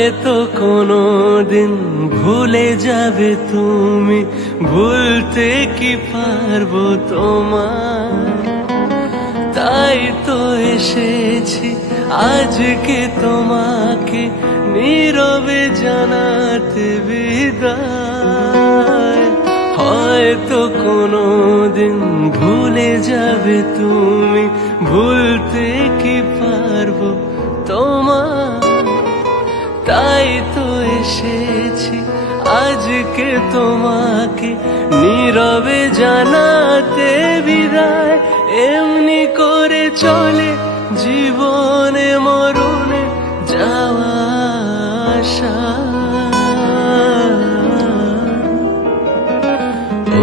হয়তো কোনোদিন ভুলে যাবে তুমি, ভুলতে কি পারবো তোমার। তাই তো এসেছি আজকে তোমাকে নীরবে জানাতে বিদায়। হয়তো কোনোদিন ভুলে যাবে তুমি, ভুলতে কি পারবো তোমার। তাই তো এসেছি আজকে তোমাকে নীরবে জানাতে বিদায়। এমনি করে চলে জীবনে মরণে যাওয়া আসা। ও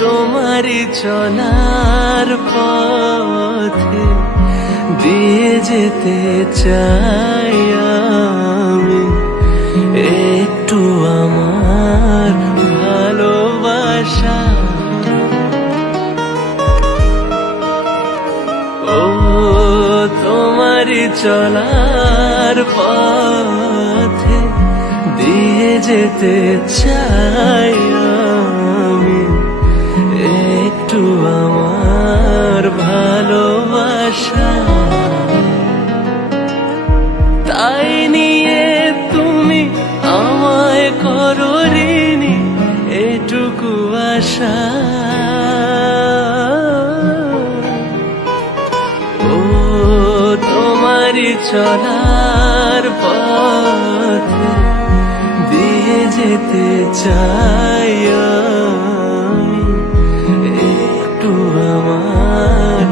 তোমারই চলার পথে দিয়ে যেতে চাই আমি একটু আমার ভালোবাসা। ও তোমারই চলার পথে দিয়ে যেতে চাই আমি একটু আমার ভালোবাসা। তাই নিয়ে তুমি আমায় করো ঋণী এটুকু আশা। ও তোমারই চলার পথে দিয়ে যেতে চাই আমি একটু আমার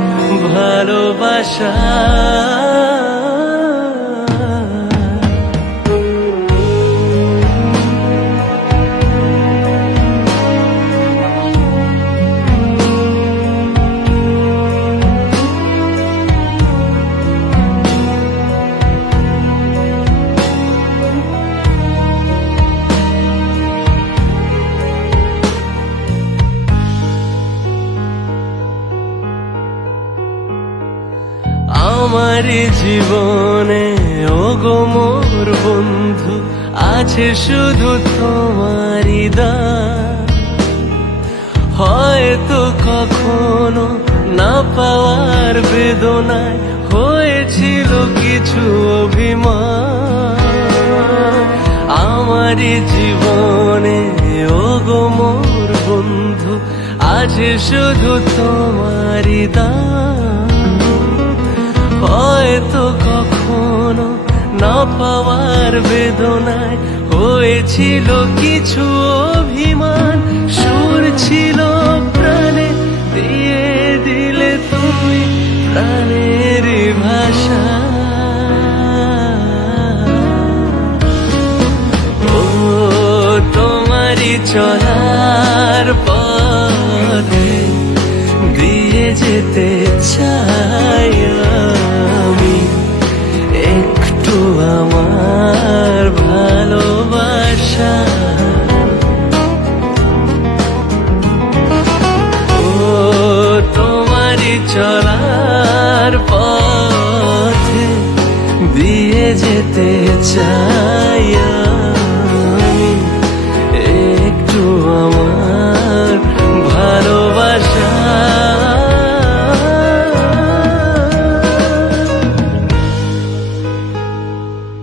ভালোবাসা। আমার জীবনে ওগো মোর বন্ধু আছে শুধু তোমারই দান। হয়তো কখনো না পাওয়ার বেদনায় হয়েছিল কিছু অভিমান। আমার জীবনে ওগো মোর বন্ধু আছে শুধু তোমারই দান। হয়তো কখনো না পাওয়ার বেদনায় হয়েছিল কিছু অভিমান। সুর ছিল প্রাণে দিয়ে দিলে তুমি প্রাণের ভাষা। ও তোমারই চলার পথে দিয়ে যেতে চাই আমি একটু আমার ভালোবাসা। ও তোমারই চলার পথে দিয়ে যেতে চাই